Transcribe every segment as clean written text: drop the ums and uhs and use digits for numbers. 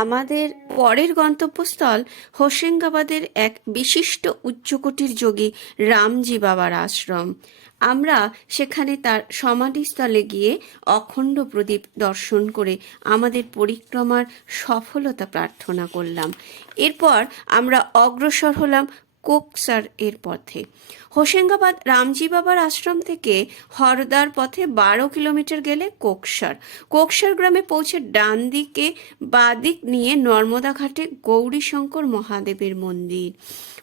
আমাদের পরের গন্তব্যস্থল হোশেঙ্গাবাদের এক বিশিষ্ট উচ্চকোটির যোগী রামজি বাবার আশ্রম। আমরা সেখানে তার সমাধিস্থলে গিয়ে অখণ্ড প্রদীপ দর্শন করে আমাদের পরিক্রমার সফলতা প্রার্থনা করলাম। এরপর আমরা অগ্রসর হলাম কোকসার এর পথে। হোশেঙ্গাবাদ রামজি বাবার আশ্রম থেকে হরদার পথে 12 কিলোমিটার গেলে কোকসার গ্রামে পৌঁছে ডান দিকে বাদিক নিয়ে নর্মদা ঘাটে গৌরীশঙ্কর মহাদেবের মন্দির।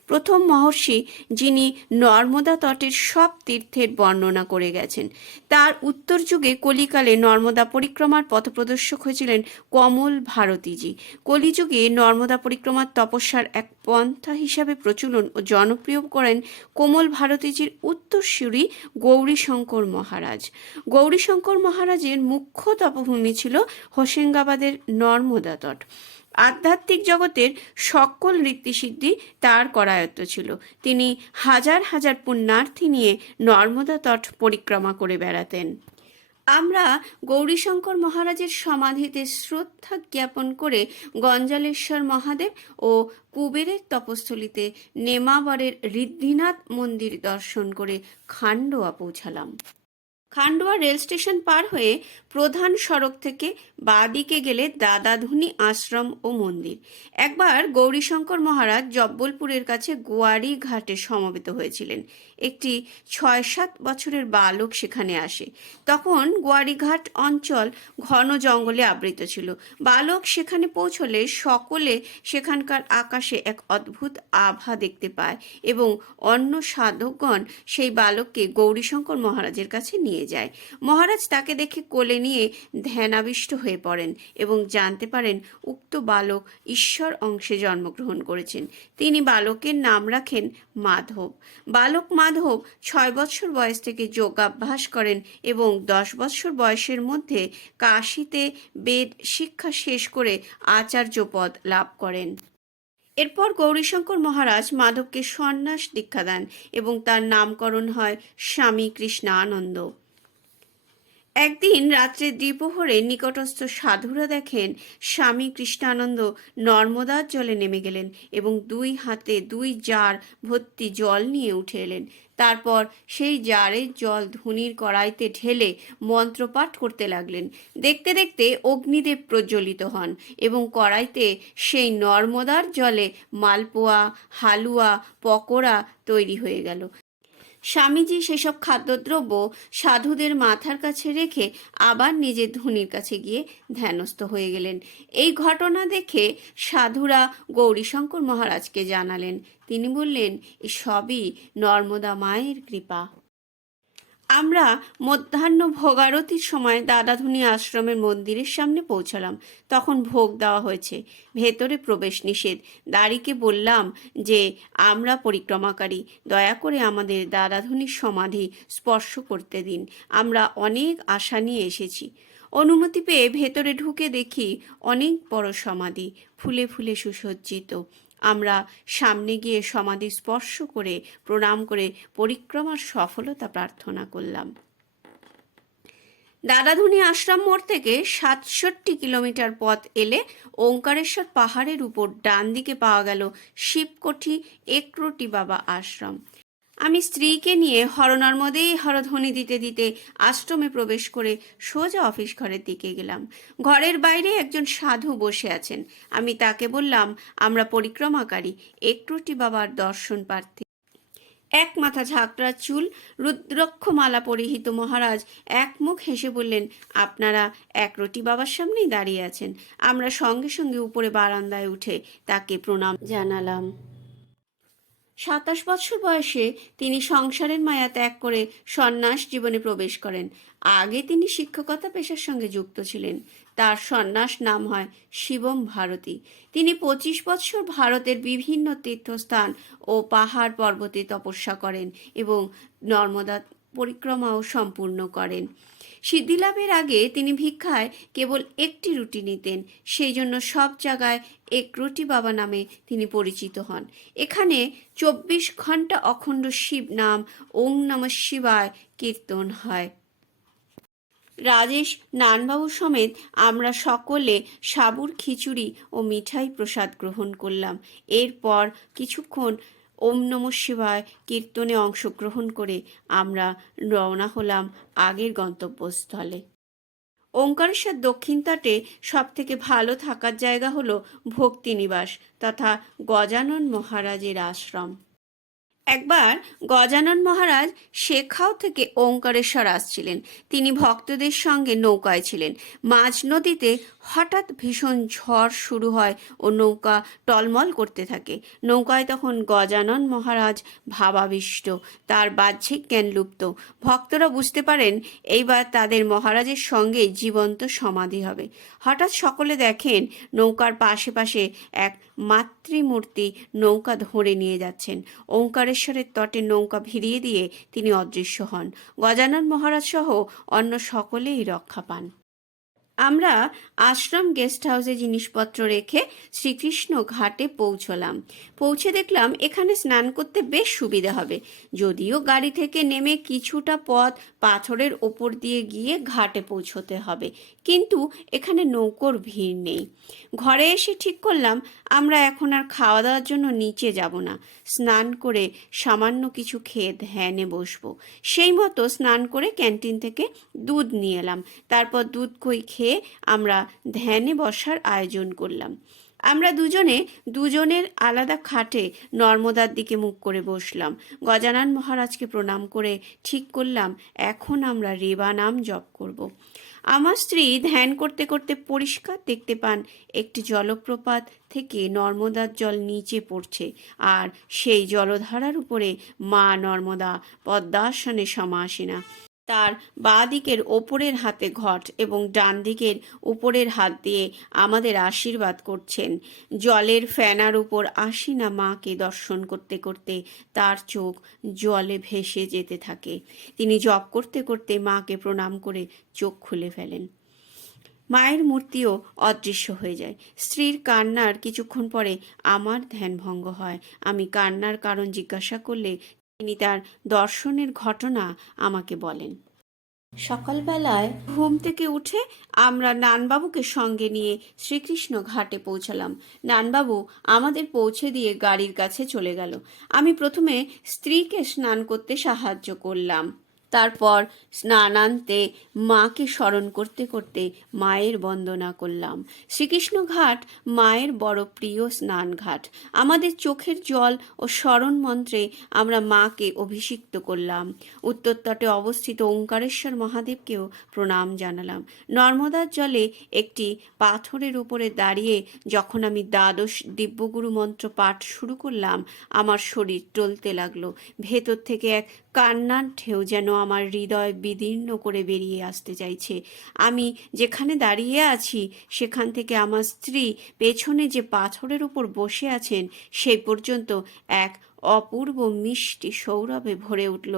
প্রথম মহর্ষি যিনি নর্মদা তটের সব তীর্থের বর্ণনা করে গেছেন। তার উত্তর যুগে কলিকালে নর্মদা পরিক্রমার পথপ্রদর্শক হয়েছিলেন কমল ভারতীজি। কলিযুগে নর্মদা পরিক্রমার তপস্যার এক পন্থা হিসাবে প্রচলন ও জনপ্রিয় করেন কোমল ভারতীজির উত্তরসূরি গৌরীশঙ্কর মহারাজ। গৌরীশঙ্কর মহারাজের মুখ্য তপভূমি ছিল হোশেঙ্গাবাদের নর্মদা তট। আধ্যাত্মিক জগতের সকল রীতিসিদ্ধি তার করায়ত্ত ছিল। তিনি হাজার হাজার পুণ্যার্থী নিয়ে নর্মদা তট পরিক্রমা করে বেড়াতেন। আমরা গৌরীশঙ্কর মহারাজের সমাধিতে শ্রদ্ধা জ্ঞাপন করে গঞ্জালেশ্বর মহাদেব ও কুবেরের তপস্থলিতে নেমাবরের ঋদ্ধিনাথ মন্দির দর্শন করে খান্ডোয়া পৌঁছালাম। খান্ডোয়া রেল স্টেশন পার হয়ে প্রধান সড়ক থেকে বাঁদিকে গেলে দাদাধুনী আশ্রম ও মন্দির। একবার গৌরীশঙ্কর মহারাজ জব্বলপুরের কাছে গোয়ারি ঘাটে সমবেত হয়েছিলেন। একটি 6-7 বছরের বালক সেখানে আসে। তখন গোয়ারিঘাট অঞ্চল ঘন জঙ্গলে আবৃত ছিল। বালক সেখানে পৌঁছলে সকলে সেখানকার আকাশে এক অদ্ভুত আভা দেখতে পায় এবং অন্য সাধকগণ সেই বালককে গৌরীশঙ্কর মহারাজের কাছে নিয়ে যায়। মহারাজ তাকে দেখে কোলে নিয়ে ধ্যানাবিষ্ট হয়ে পড়েন এবং জানতে পারেন উক্ত বালক ঈশ্বর অংশে জন্মগ্রহণ করেছেন। তিনি বালকের নাম রাখেন মাধব। বালক মাধব 6 বছর বয়স থেকে যোগাভ্যাস করেন এবং 10 বছর বয়সের মধ্যে কাশীতে বেদ শিক্ষা শেষ করে আচার্য পদ লাভ করেন। এরপর গৌরীশঙ্কর মহারাজ মাধবকে সন্ন্যাস দীক্ষা দেন এবং তার নামকরণ হয় স্বামী কৃষ্ণানন্দ। একদিন রাত্রে দ্বিপ্রহরে নিকটস্থ সাধুরা দেখেন স্বামী কৃষ্ণানন্দ নর্মদার জলে নেমে গেলেন এবং 2 হাতে 2 জার ভর্তি জল নিয়ে উঠে এলেন। তারপর সেই জারের জল ধুনির কড়াইতে ঢেলে মন্ত্রপাঠ করতে লাগলেন। দেখতে দেখতে অগ্নিদেব প্রজ্বলিত হন এবং কড়াইতে সেই নর্মদার জলে মালপোয়া, হালুয়া, পকোড়া তৈরি হয়ে গেল। স্বামীজি সেসব খাদ্যদ্রব্য সাধুদের মাথার কাছে রেখে আবার নিজের ধুনির কাছে গিয়ে ধ্যানস্থ হয়ে গেলেন। এই ঘটনা দেখে সাধুরা গৌরীশঙ্কর মহারাজকে জানালেন। তিনি বললেন, এ সবই নর্মদা মায়ের কৃপা। আমরা মধ্যাহ্ন ভোগারতির সময় দাদাধুনী আশ্রমের মন্দিরের সামনে পৌঁছালাম। তখন ভোগ দেওয়া হয়েছে। ভেতরে প্রবেশ নিষেধ। দাঁড়িকে বললাম যে আমরা পরিক্রমাকারী, দয়া করে আমাদের দাদাধুনীর সমাধি স্পর্শ করতে দিন। আমরা অনেক আশা নিয়ে এসেছি। অনুমতি পেয়ে ভেতরে ঢুকে দেখি অনেক বড় সমাধি, ফুলে ফুলে সুসজ্জিত। আমরা সামনে গিয়ে সমাধি স্পর্শ করে প্রণাম করে পরিক্রমার সফলতা প্রার্থনা করলাম। দাদাধুনী আশ্রম মোড় থেকে 67 কিলোমিটার পথ এলে ওঙ্কারেশ্বর পাহাড়ের উপর ডান দিকে পাওয়া গেল শিবকোঠি একরোটি বাবা আশ্রম। আমি স্ত্রীকে নিয়ে হরনর্মদেই হরধ্বনি দিতে দিতে আশ্রমে প্রবেশ করে সোজা অফিস ঘরের দিকে গেলাম। ঘরের বাইরে একজন সাধু বসে আছেন। আমি তাকে বললাম, আমরা পরিক্রমাকারী, একরোটি বাবার দর্শন প্রার্থী। এক মাথা ঝাঁকড়া চুল, রুদ্রক্ষমালা পরিহিত মহারাজ একমুখ হেসে বললেন, আপনারা একরোটি বাবার সামনেই দাঁড়িয়ে আছেন। আমরা সঙ্গে সঙ্গে উপরে বারান্দায় উঠে তাকে প্রণাম জানালাম। 27 বছর বয়সে তিনি সংসারের মায়া ত্যাগ করে সন্ন্যাস জীবনে প্রবেশ করেন। আগে তিনি শিক্ষকতা পেশার সঙ্গে যুক্ত ছিলেন। তার সন্ন্যাস নাম হয় শিবম ভারতী। তিনি 25 বছর ভারতের বিভিন্ন তীর্থস্থান ও পাহাড় পর্বতে তপস্যা করেন এবং নর্মদা পরিক্রমাও সম্পূর্ণ করেন। সিদ্ধিলাভের আগে তিনি ভিক্ষায় কেবল একটি রুটি নিতেন। সেই জন্য সব জায়গায় একরোটি বাবা নামে তিনি পরিচিত হন। এখানে 24 ঘন্টা অখণ্ড শিব নাম ওং নমঃ শিবায় কীর্তন হয়। রাজেশ, নানবাবু সমেত আমরা সকলে সাবুর খিচুড়ি ও মিঠাই প্রসাদ গ্রহণ করলাম। এরপর কিছুক্ষণ ওম নমঃ শিবায় কীর্তনে অংশগ্রহণ করে আমরা রওনা হলাম আগের গন্তব্যস্থলে। ওঙ্কারেশ্বর দক্ষিণ তটে সব থেকে ভালো থাকার জায়গা হলো ভক্তিনিবাস তথা গজানন মহারাজের আশ্রম। একবার গজানন মহারাজ শেখাও থেকে ওঙ্কারেশ্বর আসছিলেন। তিনি ভক্তদের সঙ্গে নৌকায় ছিলেন। মাঝ নদীতে হঠাৎ ভীষণ ঝড় শুরু হয় ও নৌকা টলমল করতে থাকে। নৌকায় তখন গজানন মহারাজ ভাবাবিষ্ট, তার বাহ্যিক জ্ঞান লুপ্ত। ভক্তরা বুঝতে পারেন এইবার তাদের মহারাজের সঙ্গে জীবন্ত সমাধি হবে। হঠাৎ সকলে দেখেন নৌকার পাশে পাশে এক মাতৃমূর্তি নৌকা ধরে নিয়ে যাচ্ছেন। ওঙ্কারেশ্বরের তটে নৌকা ভিড়িয়ে দিয়ে তিনি অদৃশ্য হন। গজানন মহারাজ সহ অন্য সকলেই রক্ষা পান। আমরা আশ্রম গেস্ট হাউসে জিনিসপত্র রেখে শ্রীকৃষ্ণ ঘাটে পৌঁছলাম। পৌঁছে দেখলাম এখানে স্নান করতে বেশ সুবিধা হবে। যদিও গাড়ি থেকে নেমে কিছুটা পথ পাথরের ওপর দিয়ে গিয়ে ঘাটে পৌঁছতে হবে, কিন্তু এখানে নৌকোর ভিড় নেই। ঘরে এসে ঠিক করলাম আমরা এখন আর খাওয়া দাওয়ার জন্য নিচে যাব না, স্নান করে সামান্য কিছু খেয়ে ধ্যানে বসবো। সেই মতো স্নান করে ক্যান্টিন থেকে দুধ নিয়ে এলাম। তারপর দুধ কই খেয়ে আমরা ধ্যানে বসার আয়োজন করলাম। আমরা দুজনের আলাদা খাটে নর্মদার দিকে মুখ করে বসলাম। গজানন মহারাজকে প্রণাম করে ঠিক করলাম এখন আমরা রেবা নাম জপ করব। আমার স্ত্রী ধ্যান করতে করতে পরিষ্কার দেখতে পান একটি জলপ্রপাত থেকে নর্মদার জল নিচে পড়ছে, আর সেই জলধারার উপরে মা নর্মদা পদ্মাসনে সমাসীনা। তার বাঁ দিকের ওপরের হাতে ঘট এবং ডান দিকের উপরের হাত দিয়ে আমাদের আশীর্বাদ করছেন। জলের ফেনার উপর আশিনা মাকে দর্শন করতে করতে তার চোখ জলে ভেসে যেতে থাকে। তিনি জপ করতে করতে মাকে প্রণাম করে চোখ খুলে ফেলেন। মায়ের মূর্তিও অদৃশ্য হয়ে যায়। স্ত্রীর কান্নার কিছুক্ষণ পরে আমার ধ্যান ভঙ্গ হয়। আমি কান্নার কারণ জিজ্ঞাসা করলে তিনি তার দর্শনের ঘটনা আমাকে বলেন। সকালবেলায় ঘুম থেকে উঠে আমরা নানবাবুকে সঙ্গে নিয়ে শ্রীকৃষ্ণ ঘাটে পৌঁছালাম। নানবাবু আমাদের পৌঁছে দিয়ে গাড়ির কাছে চলে গেল। আমি প্রথমে স্ত্রীকে স্নান করতে সাহায্য করলাম। তারপর স্নানান্তে মাকে স্মরণ করতে করতে মায়ের বন্দনা করলাম। শ্রীকৃষ্ণ ঘাট মায়ের বড় প্রিয় স্নান ঘাট। আমাদের চোখের জল ও স্মরণ মন্ত্রে আমরা মাকে অভিষিক্ত করলাম। উত্তর তটে অবস্থিত ওঙ্কারেশ্বর মহাদেবকেও প্রণাম জানালাম। নর্মদার জলে একটি পাথরের উপরে দাঁড়িয়ে যখন আমি দ্বাদশ দিব্যগুরু মন্ত্র পাঠ শুরু করলাম, আমার শরীর টলতে লাগলো। ভেতর থেকে এক কান্নার ঢেউ যেন আমার হৃদয় বিদীর্ণ করে বেরিয়ে আসতে চাইছে। আমি যেখানে দাঁড়িয়ে আছি সেখান থেকে আমার স্ত্রী পেছনে যে পাথরের উপর বসে আছেন সেই পর্যন্ত এক অপূর্ব মিষ্টি সৌরভে ভরে উঠল।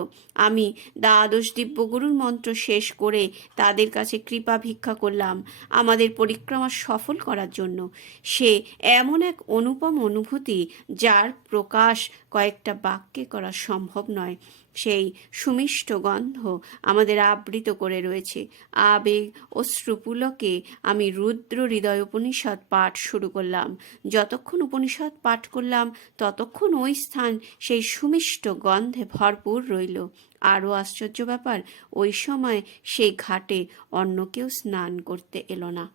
আমি দ্বাদশ দিব্যগুরুর মন্ত্র শেষ করে তাদের কাছে কৃপা ভিক্ষা করলাম আমাদের পরিক্রমা সফল করার জন্য। সে এমন এক অনুপম অনুভূতি যার প্রকাশ কয়েকটা বাক্যে করা সম্ভব নয়। সেই সুমিষ্ট গন্ধ আমাদের আবৃত করে রয়েছে। আবেগ অশ্রুপুলকে আমি রুদ্র হৃদয় উপনিষদ পাঠ শুরু করলাম। যতক্ষণ উপনিষদ পাঠ করলাম ততক্ষণ ওই স্থান সেই সুমিষ্ট গন্ধে ভরপুর রইল। আরও আশ্চর্য ব্যাপার, ওই সময় সেই ঘাটে অন্য কেউ স্নান করতে এলো না।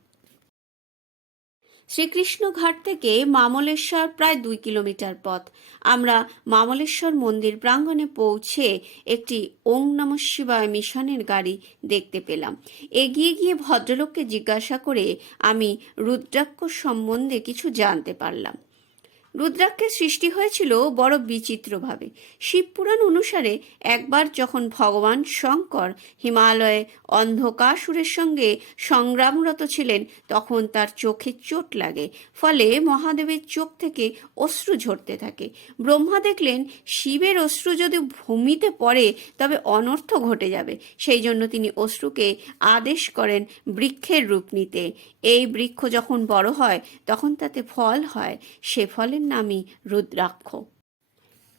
শ্রীকৃষ্ণ ঘাট থেকে মামলেশ্বর প্রায় 2 কিলোমিটার পথ। আমরা মামলেশ্বর মন্দির প্রাঙ্গণে পৌঁছে একটি ওং নমঃ শিবায় মিশনের গাড়ি দেখতে পেলাম। এগিয়ে গিয়ে ভদ্রলোককে জিজ্ঞাসা করে আমি রুদ্রাক্ষ সম্বন্ধে কিছু জানতে পারলাম। রুদ্রাক্ষের সৃষ্টি হয়েছিল বড় বিচিত্রভাবে। শিবপুরাণ অনুসারে একবার যখন ভগবান শঙ্কর হিমালয়ে অন্ধকাসুরের সঙ্গে সংগ্রামরত ছিলেন তখন তার চোখে চোট লাগে, ফলে মহাদেবের চোখ থেকে অশ্রু ঝরতে থাকে। ব্রহ্মা দেখলেন শিবের অশ্রু যদি ভূমিতে পড়ে তবে অনর্থ ঘটে যাবে, সেই জন্য তিনি অশ্রুকে আদেশ করেন বৃক্ষের রূপ নিতে। এই বৃক্ষ যখন বড় হয় তখন তাতে ফল হয়, সে ফলের নামই রুদ্রাক্ষ।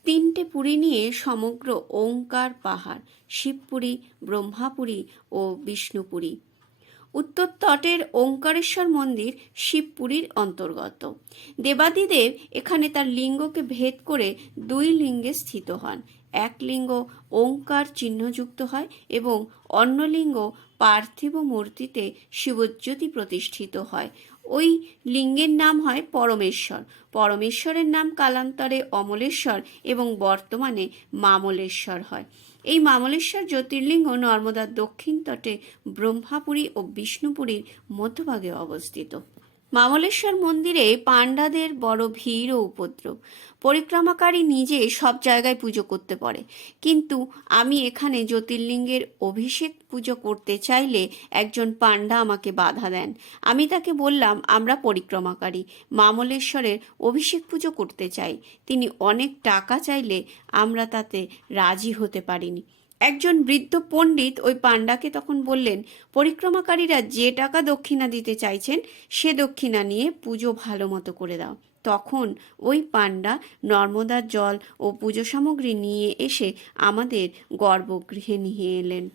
তিনটে পুরী নিয়ে সমগ্র ওঙ্কার পাহাড়, শিবপুরী, ব্রহ্মাপুরী ও বিষ্ণুপুরী। উত্তর তটের ওঙ্কারেশ্বর মন্দির শিবপুরীর অন্তর্গত। দেবাদিদেব এখানে তার লিঙ্গকে ভেদ করে দুই লিঙ্গে স্থিত হন। এক লিঙ্গ ওঙ্কার চিহ্নযুক্ত হয় এবং অন্য লিঙ্গ পার্থিব মূর্তিতে শিবজ্যোতি প্রতিষ্ঠিত হয়। ওই লিঙ্গের নাম হয় পরমেশ্বর। পরমেশ্বরের নাম কালান্তরে অমলেশ্বর এবং বর্তমানে মামলেশ্বর হয়। এই মামলেশ্বর জ্যোতির্লিঙ্গ নর্মদার দক্ষিণ তটে ব্রহ্মাপুরী ও বিষ্ণুপুরীর মধ্যভাগে অবস্থিত। মামলেশ্বর মন্দিরে পাণ্ডাদের বড় ভিড় ও উপদ্রব। পরিক্রমাকারী নিজে সব জায়গায় পুজো করতে পারে, কিন্তু আমি এখানে জ্যোতির্লিঙ্গের অভিষেক পুজো করতে চাইলে একজন পাণ্ডা আমাকে বাধা দেন। আমি তাকে বললাম, আমরা পরিক্রমাকারী, মামলেশ্বরের অভিষেক পুজো করতে চাই। তিনি অনেক টাকা চাইলে আমরা তাতে রাজি হতে পারিনি। একজন বৃদ্ধ পণ্ডিত ওই পাণ্ডাকে তখন বললেন, পরিক্রমাকারীরা যে টাকা দক্ষিণা দিতে চাইছেন সে দক্ষিণা নিয়ে পুজো ভালো মতো করে দাও। তখন ওই পাণ্ডা নর্মদার জল ও পুজো সামগ্রী নিয়ে এসে আমাদের গর্ভগৃহে নিয়ে এলেন।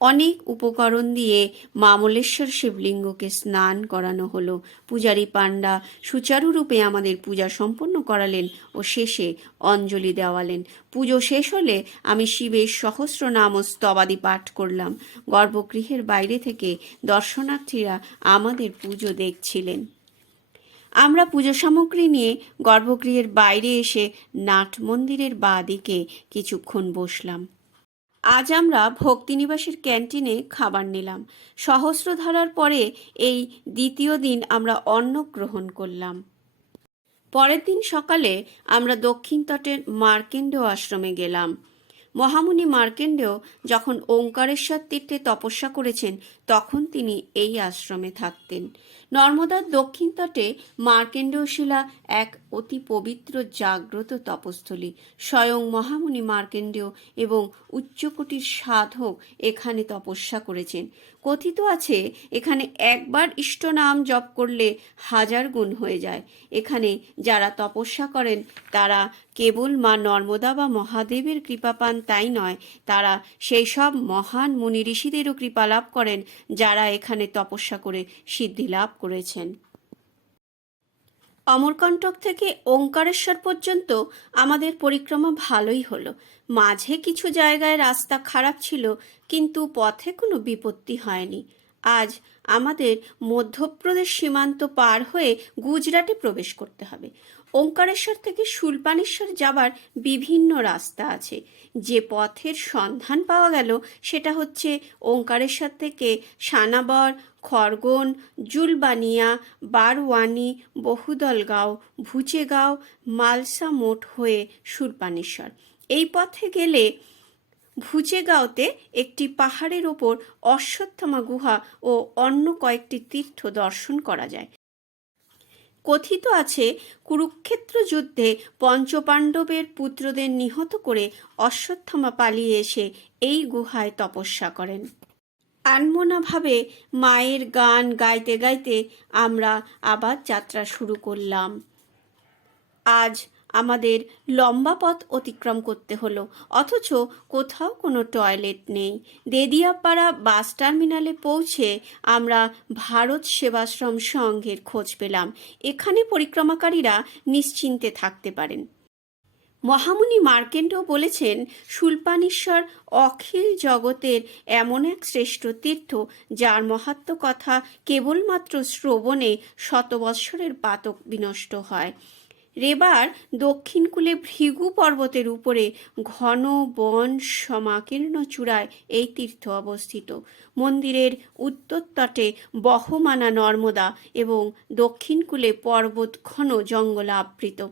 অনেক উপকরণ দিয়ে মামলেশ্বর শিবলিঙ্গকে স্নান করানো হলো। পূজারী পাণ্ডা সুচারুরূপে আমাদের পূজা সম্পন্ন করালেন ও শেষে অঞ্জলি দেওয়ালেন। পুজো শেষ হলে আমি শিবের সহস্রনাম ও স্তবাদি পাঠ করলাম। গর্ভগৃহের বাইরে থেকে দর্শনার্থীরা আমাদের পুজো দেখছিলেন। আমরা পুজো সামগ্রী নিয়ে গর্ভগৃহের বাইরে এসে নাট মন্দিরের বাঁ দিকে কিছুক্ষণ বসলাম। আজ আমরা ভক্তিনিবাসের ক্যান্টিনে খাবার নিলাম। সহস্রধারার পরে এই দ্বিতীয় দিন আমরা অন্ন গ্রহণ করলাম। পরের দিন সকালে আমরা দক্ষিণ তটের মার্কেন্ডেয় আশ্রমে গেলাম। মহামুনি মার্কেন্ডেয় যখন ওঙ্কারেশ্বর তীর্থে তপস্যা করেছেন তখন তিনি এই আশ্রমে থাকতেন। নর্মদার দক্ষিণ তটে মার্কেন্ডেয় শিলা এক অতি পবিত্র জাগ্রত তপস্থলী। স্বয়ং মহামুনি মার্কেন্ডেয় এবং উচ্চকোটির সাধক এখানে তপস্যা করেছেন। কথিত আছে এখানে একবার ইষ্ট নাম জপ করলে 1000 গুণ হয়ে যায়। এখানে যারা তপস্যা করেন তারা কেবল মা নর্মদা বা মহাদেবের কৃপা পান তাই নয়, তারা সেই সব মহান মুনি ঋষিদেরও কৃপা লাভ করেন যারা এখানে তপস্যা করে সিদ্ধি লাভ করেছেন। অমরকণ্টক থেকে ওঙ্কারেশ্বর পর্যন্ত আমাদের পরিক্রমা ভালোই হলো। মাঝে কিছু জায়গায় রাস্তা খারাপ ছিল, কিন্তু পথে কোনো বিপত্তি হয়নি। আজ আমাদের মধ্যপ্রদেশ সীমান্ত পার হয়ে গুজরাটে প্রবেশ করতে হবে। ওঙ্কারেশ্বর থেকে শুলপানেশ্বর যাবার বিভিন্ন রাস্তা আছে। যে পথের সন্ধান পাওয়া গেল সেটা হচ্ছে ওঙ্কারেশ্বর থেকে সানাবর, খরগোন, জুলবানিয়া, বারওয়ানি, বহুদলগাঁও, ভুচেগাঁও, মালসা মোট হয়ে শুলপানেশ্বর। এই পথে গেলে ভুচেগাঁওতে একটি পাহাড়ের ওপর অশ্বত্থামা গুহা ও অন্য কয়েকটি তীর্থ দর্শন করা যায়। কথিত আছে কুরুক্ষেত্র যুদ্ধে পঞ্চপাণ্ডবের পুত্রদের নিহত করে অশ্বত্থামা পালিয়ে এসে এই গুহায় তপস্যা করেন। আনমনাভাবে মায়ের গান গাইতে গাইতে আমরা আবার যাত্রা শুরু করলাম। আজ আমাদের লম্বা পথ অতিক্রম করতে হলো, অথচ কোথাও কোনো টয়লেট নেই। দেদিয়াপাড়া বাস টার্মিনালে পৌঁছে আমরা ভারত সেবাশ্রম সংঘের খোঁজ পেলাম। এখানে পরিক্রমাকারীরা নিশ্চিন্তে থাকতে পারেন। মহামুনি মার্কেন্ডেয় বলেছেন, শুলপানেশ্বর অখিল জগতের এমন এক শ্রেষ্ঠ তীর্থ যার মাহাত্ম্য কথা কেবলমাত্র শ্রবণে শতবৎসরের পাতক বিনষ্ট হয়। রেবার দক্ষিণকূলে ভৃগু পর্বতের উপরে ঘন বন সমাকীর্ণ চূড়ায় এই তীর্থ অবস্থিত। মন্দিরের উত্তর তটে বহমানা নর্মদা এবং দক্ষিণকূলে পর্বত ঘন জঙ্গল আবৃত।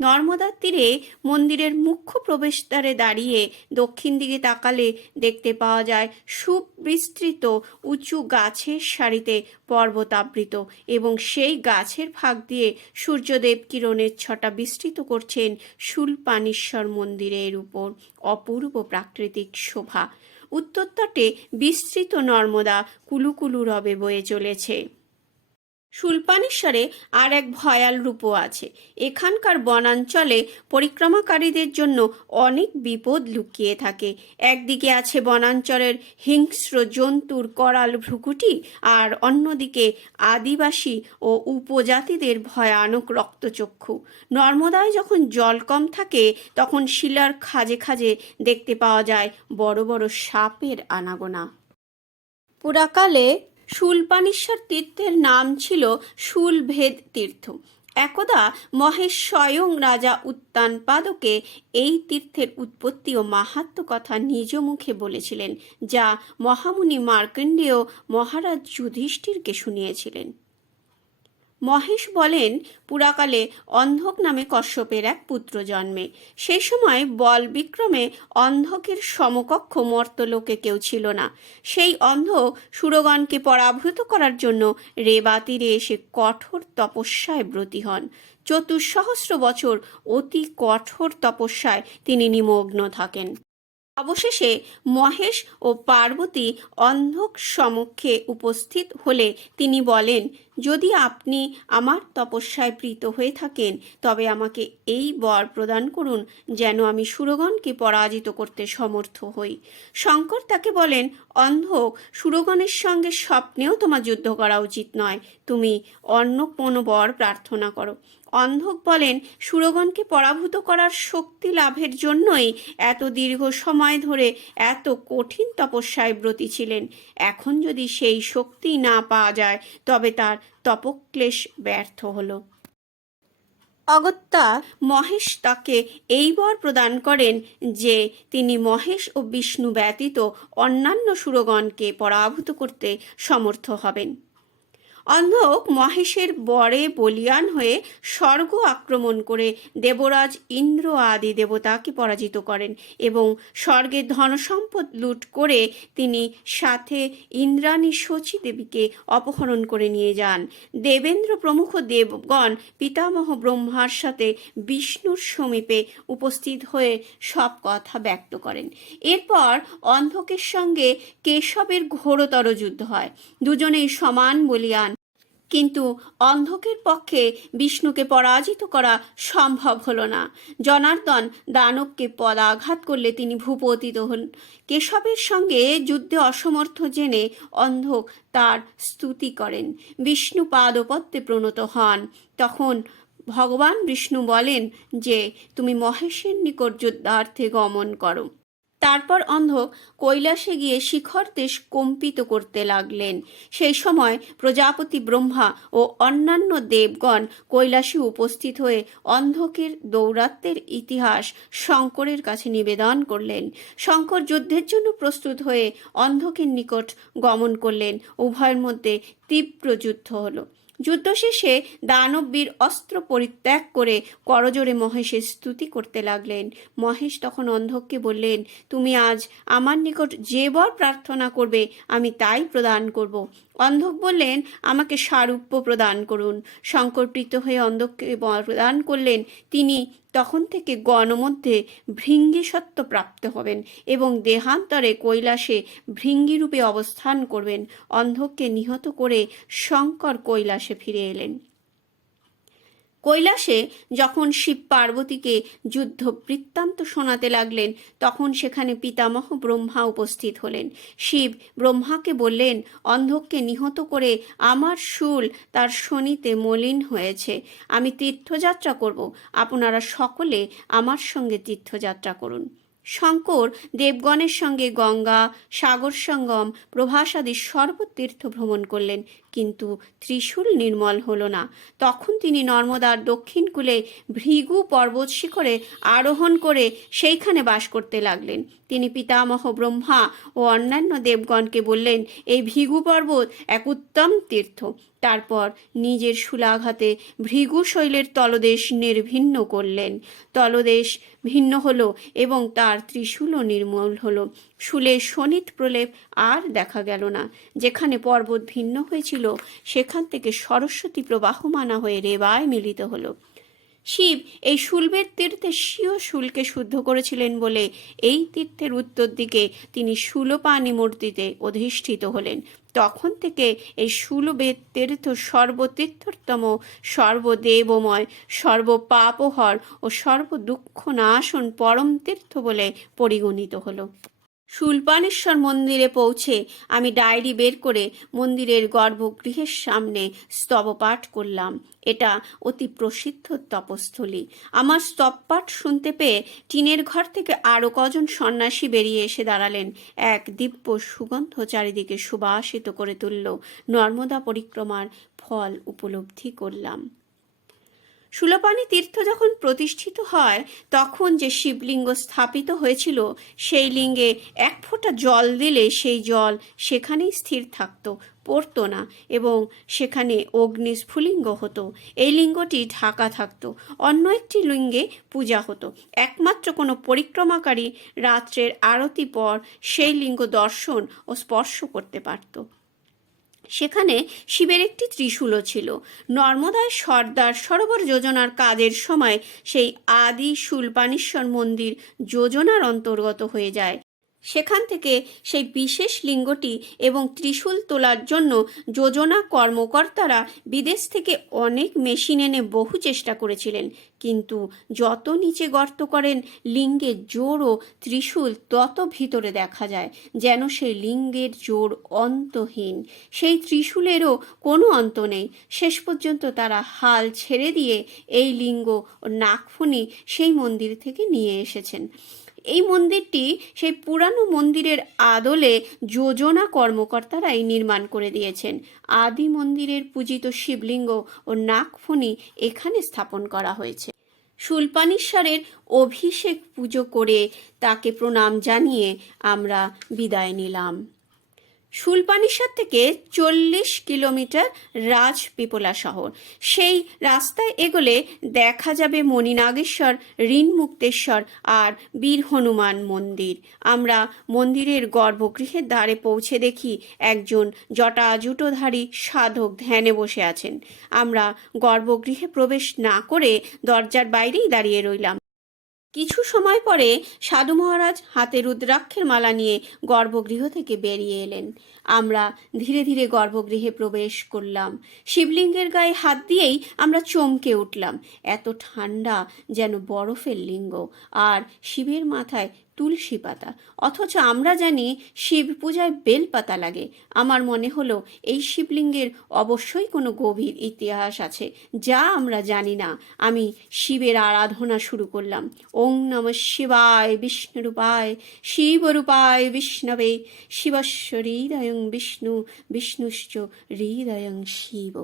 নর্মদার তীরে মন্দিরের মুখ্য প্রবেশদ্বারে দাঁড়িয়ে দক্ষিণ দিকে তাকালে দেখতে পাওয়া যায় সুবিস্তৃত উঁচু গাছের সারিতে পর্বতাবৃত, এবং সেই গাছের ফাঁক দিয়ে সূর্যদেব কিরণের ছটা বিস্তৃত করছেন শুলপানেশ্বর মন্দিরের উপর অপূর্ব প্রাকৃতিক শোভা। উত্তর তটে বিস্তৃত নর্মদা কুলুকুলু রবে বয়ে চলেছে। শুলপানেশ্বরে আর এক ভয়াল রূপও আছে। এখানকার বনাঞ্চলে পরিক্রমাকারীদের জন্য অনেক বিপদ লুকিয়ে থাকে। একদিকে আছে বনাঞ্চলের হিংস্র জন্তুর করাল ভ্রুকুটি, আর অন্যদিকে আদিবাসী ও উপজাতিদের ভয়ানক রক্তচক্ষু। নর্মদায় যখন জল কম থাকে তখন শিলার খাজে খাজে দেখতে পাওয়া যায় বড় বড় সাপের আনাগোনা। পুরাকালে শূলপাণেশ্বর তীর্থের নাম ছিল শূলভেদ তীর্থ। একদা মহেশ স্বয়ং রাজা উত্তানপাদকে এই তীর্থের উৎপত্তি ও মাহাত্ম্য কথা নিজ মুখে বলেছিলেন, যা মহামুনি মার্কণ্ডেয় মহারাজ যুধিষ্ঠিরকে শুনিয়েছিলেন। মহেশ বলেন, পুরাকালে অন্ধক নামে কশ্যপের এক পুত্র জন্মে। সেই সময় বল বিক্রমে অন্ধকের সমকক্ষ মর্তলোকে কেউ ছিল না। সেই অন্ধক সুরগণকে পরাভূত করার জন্য রেবা তীরে এসে কঠোর তপস্যায় ব্রতী হন। ৪০০ বছর অতি কঠোর তপস্যায় তিনি নিমগ্ন থাকেন। অবশেষে মহেশ ও পার্বতী অন্ধক সমক্ষে উপস্থিত হলে তিনি বলেন, যদি আপনি আমার তপস্যায় প্রীত হয়ে থাকেন তবে আমাকে এই বর প্রদান করুন যেন আমি সুরগণকে পরাজিত করতে সমর্থ হই। শঙ্কর তাকে বলেন, অন্ধক, সুরগণের সঙ্গে স্বপ্নেও তোমার যুদ্ধ করা উচিত নয়, তুমি অন্য কোনো বর প্রার্থনা করো। অন্ধক বলেন, সুরগণকে পরাভূত করার শক্তি লাভের জন্যই এত দীর্ঘ সময় ধরে এত কঠিন তপস্যায় ব্রতী ছিলেন। এখন যদি সেই শক্তি না পাওয়া যায় তবে তার তপক্লেশ ব্যর্থ হলো। অগত্যা মহেশ তাকে এই বর প্রদান করেন যে তিনি মহেশ ও বিষ্ণু ব্যতীত অন্যান্য সুরগণকে পরাভূত করতে সমর্থ হবেন। অন্ধক মহেশের বরে বলিয়ান হয়ে স্বর্গ আক্রমণ করে দেবরাজ ইন্দ্র আদি দেবতাকে পরাজিত করেন এবং স্বর্গের ধনসম্পদ লুট করে তিনি সাথে ইন্দ্রাণী শচী দেবীকে অপহরণ করে নিয়ে যান। দেবেন্দ্র প্রমুখ দেবগণ পিতামহ ব্রহ্মার সাথে বিষ্ণুর সমীপে উপস্থিত হয়ে সব কথা ব্যক্ত করেন। এরপর অন্ধকের সঙ্গে কেশবের ঘোরতর যুদ্ধ হয়। দুজনেই সমান বলিয়ান, কিন্তু অন্ধকের পক্ষে বিষ্ণুকে পরাজিত করা সম্ভব হলো না। জনার্দন দানবকে পদাঘাত করলে তিনি ভূপতিত হন। কেশবের সঙ্গে যুদ্ধে অসমর্থ জেনে অন্ধক তার স্তুতি করেন, বিষ্ণু পাদপদ্মে প্রণত হন। তখন ভগবান বিষ্ণু বলেন যে তুমি মহেশের নিকট যুদ্ধার্থে গমন করো। তারপর অন্ধক কৈলাসে গিয়ে শিখর দেশ কম্পিত করতে লাগলেন। সেই সময় প্রজাপতি ব্রহ্মা ও অন্যান্য দেবগণ কৈলাসে উপস্থিত হয়ে অন্ধকের দৌরাত্ম্যের ইতিহাস শঙ্করের কাছে নিবেদন করলেন। শঙ্কর যুদ্ধের জন্য প্রস্তুত হয়ে অন্ধকের নিকট গমন করলেন। উভয়ের মধ্যে তীব্র যুদ্ধ হলো। যুদ্ধ শেষে দানববীর অস্ত্র পরিত্যাগ করে করজোড়ে মহেশের স্তুতি করতে লাগলেন। মহেশ তখন অন্ধককে বললেন, তুমি আজ আমার নিকট যে বর প্রার্থনা করবে আমি তাই প্রদান করব। অন্ধক বললেন, আমাকে সারূপ্য প্রদান করুন। শঙ্কর প্রীত হয়ে অন্ধককে বর প্রদান করলেন। তিনি তখন থেকে গণমধ্যে ভৃঙ্গিসত্ত্ব প্রাপ্ত হবেন এবং দেহান্তরে কৈলাসে ভৃঙ্গিরূপে অবস্থান করবেন। অন্ধককে নিহত করে শঙ্কর কৈলাসে ফিরে এলেন। কৈলাসে যখন শিব পার্বতীকে যুদ্ধ বৃত্তান্ত শোনাতে লাগলেন তখন সেখানে পিতামহ ব্রহ্মা উপস্থিত হলেন। শিব ব্রহ্মাকে বললেন, অন্ধককে নিহত করে আমার শূল তার শনিতে মলিন হয়েছে। আমি তীর্থযাত্রা করব, আপনারা সকলে আমার সঙ্গে তীর্থযাত্রা করুন। শঙ্কর দেবগণের সঙ্গে গঙ্গা, সাগর সঙ্গম, প্রভাসাদি সর্বতীর্থ ভ্রমণ করলেন, কিন্তু ত্রিশূল নির্মল হল না। তখন তিনি নর্মদার দক্ষিণ কূলে ভৃগু পর্বত শিখরে আরোহণ করে সেইখানে বাস করতে লাগলেন। তিনি পিতামহ ব্রহ্মা ও অন্যান্য দেবগণকে বললেন, এই ভৃগু পর্বত এক উত্তম তীর্থ। তারপর নিজের শূলাঘাতে ভৃগু শৈলের তলদেশ নির্ভিন্ন করলেন। তলদেশ ভিন্ন হলো এবং তার ত্রিশূলও নির্মূল হলো। শূলের শোণিত প্রলেপ আর দেখা গেল না। যেখানে পর্বত ভিন্ন হয়েছিল সেখান থেকে সরস্বতী প্রবাহমানা হয়ে রেবায় মিলিত হলো। শিব এই শুলবের তীর্থে স্বীয় শুলকে শুদ্ধ করেছিলেন বলে এই তীর্থের উত্তর দিকে তিনি শূলপাণি মূর্তিতে অধিষ্ঠিত হলেন। তখন থেকে এই শূলবের তীর্থ সর্বতীর্থতম, সর্বদেবময়, সর্বপাপহর ও সর্বদুঃখনাশন পরম তীর্থ বলে পরিগণিত হলো। শূলপাণেশ্বর মন্দিরে পৌঁছে আমি ডায়েরি বের করে মন্দিরের গর্ভগৃহের সামনে স্তবপাঠ করলাম। এটা অতি প্রসিদ্ধ তপস্থলী। আমার স্তবপাঠ শুনতে পেয়ে টিনের ঘর থেকে আরও কজন সন্ন্যাসী বেরিয়ে এসে দাঁড়ালেন। এক দিব্য সুগন্ধ চারিদিকে সুবাসিত করে তুলল। নর্মদা পরিক্রমার ফল উপলব্ধি করলাম। শূলপাণি তীর্থ যখন প্রতিষ্ঠিত হয় তখন যে শিবলিঙ্গ স্থাপিত হয়েছিল সেই লিঙ্গে এক ফোঁটা জল দিলে সেই জল সেখানেই স্থির থাকত, পড়তো না, এবং সেখানে অগ্নিস্ফুলিঙ্গ হতো। এই লিঙ্গটি ঢাকা থাকতো। অন্য একটি লিঙ্গে পূজা হতো। একমাত্র কোনো পরিক্রমাকারী রাত্রের আরতি পর সেই লিঙ্গ দর্শন ও স্পর্শ করতে পারত। সেখানে শিবের একটি ত্রিশূলও ছিল। নর্মদায় সর্দার সরোবর যোজনার কাজের সময় সেই আদি শূলপাণেশ্বর মন্দির যোজনার অন্তর্গত হয়ে যায়। সেখান থেকে সেই বিশেষ লিঙ্গটি এবং ত্রিশূল তোলার জন্য যোজনা কর্মকর্তারা বিদেশ থেকে অনেক মেশিন এনে বহু চেষ্টা করেছিলেন, কিন্তু যত নিচে গর্ত করেন লিঙ্গের জোর ও ত্রিশূল তত ভিতরে দেখা যায়, যেন সেই লিঙ্গের জোর অন্তহীন। সেই ত্রিশূলেরও কোনো অন্ত নেই। শেষ পর্যন্ত তারা হাল ছেড়ে দিয়ে এই লিঙ্গ ও নাগফণি সেই মন্দির থেকে নিয়ে এসেছেন। এই মন্দিরটি সেই পুরানো মন্দিরের আদলে যোজনা কর্মকর্তারাই নির্মাণ করে দিয়েছেন। আদি মন্দিরের পূজিত শিবলিঙ্গ ও নাগফণি এখানে স্থাপন করা হয়েছে। শূলপাণেশ্বরের অভিষেক পুজো করে তাকে প্রণাম জানিয়ে আমরা বিদায় নিলাম। শূলপাণেশ্বর থেকে 40 কিলোমিটার রাজপিপলা শহর। সেই রাস্তায় এগোলে দেখা যাবে মণিনাগেশ্বর, ঋণমুক্তেশ্বর আর বীর হনুমান মন্দির। আমরা মন্দিরের গর্ভগৃহের দ্বারে পৌঁছে দেখি একজন জটাজুটোধারী সাধক ধ্যানে বসে আছেন। আমরা গর্ভগৃহে প্রবেশ না করে দরজার বাইরেই দাঁড়িয়ে রইলাম। কিছু সময় পরে সাধু মহারাজ হাতে রুদ্রাক্ষের মালা নিয়ে গর্ভগৃহ থেকে বেরিয়ে এলেন। আমরা ধীরে ধীরে গর্ভগৃহে প্রবেশ করলাম। শিবলিঙ্গের গায়ে হাত দিয়েই আমরা চমকে উঠলাম। এত ঠান্ডা, যেন বরফের লিঙ্গ, আর শিবের মাথায় তুলসী পাতা, অথচ আমরা জানি শিব পূজায় বেল পাতা লাগে। আমার মনে হলো এই শিবলিঙ্গের অবশ্যই কোনো গভীর ইতিহাস আছে, যা আমরা জানি না। আমি শিবের আরাধনা শুরু করলাম। ওং নমঃ শিবায় বিষ্ণুরূপায় শিবরূপায় বিষ্ণবে শিবস্য হৃদয়ং বিষ্ণু বিষ্ণুশ্চ হৃদয়ং শিব।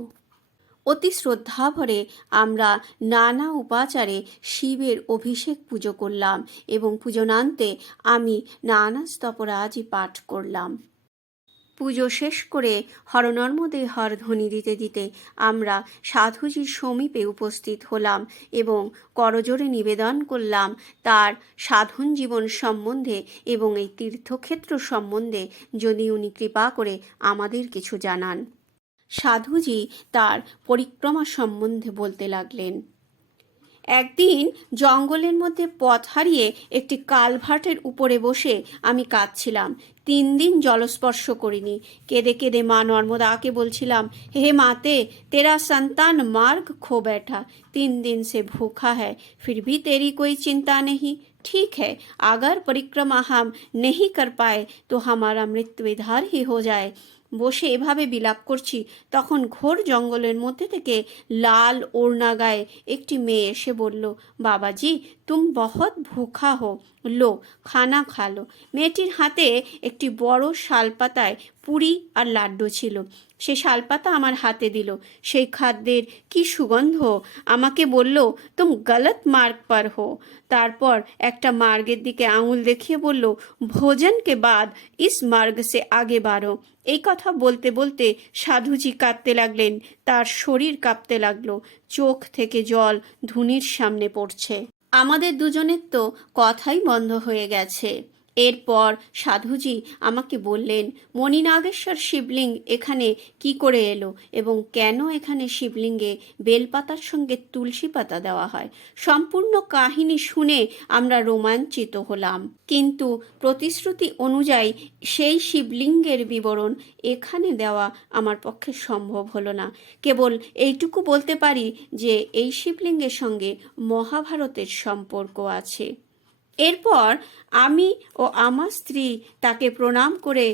অতি শ্রদ্ধাভরে আমরা নানা উপাচারে শিবের অভিষেক পুজো করলাম এবং পূজনান্তে আমি নানা স্তবরাজি পাঠ করলাম। পুজো শেষ করে হর নর্মদে হর ধ্বনি দিতে দিতে আমরা সাধুজির সমীপে উপস্থিত হলাম এবং করজোড়ে নিবেদন করলাম তার সাধন জীবন সম্বন্ধে এবং এই তীর্থক্ষেত্র সম্বন্ধে যদি উনি কৃপা করে আমাদের কিছু জানান। সাধুজি তার পরিক্রমা সম্বন্ধে বলতে লাগলেন। একদিন জঙ্গলের মধ্যে পথ হারিয়ে একটি কালভার্টের উপরে বসে আমি কাঁদছিলাম। 3 দিন জলস্পর্শ করিনি। কেঁদে কেঁদে মা নর্মদাকে বলছিলাম, हे माते, तेरा संतान मार्ग खो बैठा, 3 दिन से भूखा है, फिर भी तेरी कोई चिंता नहीं। ठीक है, अगर परिक्रमा हम नहीं कर पाए तो हमारा मृत्यु इधर ही हो जाए। বসে এভাবে বিলাপ করছি, তখন ঘোর জঙ্গলের মধ্যে থেকে লাল ওড়না গায়ে একটি মেয়ে এসে বলল, বাবাজি তুম বহুত ভুখা হো, লো খানা খালো। মেয়েটির হাতে একটি বড় শালপাতায় পুরি আর লাড্ডু ছিল। সে শালপাতা আমার হাতে দিল। সেই খাদ্যের কি সুগন্ধ! আমাকে বলল, তুম গলত মার্গ পর হো। তারপর একটা মার্গের দিকে আঙুল দেখিয়ে বলল, ভোজনকে বাদ ইস মার্গ সে আগে বাড়ো। এই কথা বলতে বলতে সাধুজি কাঁদতে লাগলেন। তার শরীর কাঁপতে লাগলো। চোখ থেকে জল ধুনির সামনে পড়ছে। আমাদের দুজনের তো কথাই বন্ধ হয়ে গেছে। এরপর সাধুজি আমাকে বললেন, মণিনাগেশ্বর শিবলিঙ্গ এখানে কি করে এলো এবং কেন এখানে শিবলিঙ্গে বেলপাতার সঙ্গে তুলসী পাতা দেওয়া হয়। সম্পূর্ণ কাহিনী শুনে আমরা রোমাঞ্চিত হলাম, কিন্তু প্রতিশ্রুতি অনুযায়ী সেই শিবলিঙ্গের বিবরণ এখানে দেওয়া আমার পক্ষে সম্ভব হলো না। কেবল এইটুকু বলতে পারি যে এই শিবলিঙ্গের সঙ্গে মহাভারতের সম্পর্ক আছে। এরপর আমি ও আমার স্ত্রী তাকে প্রণাম করে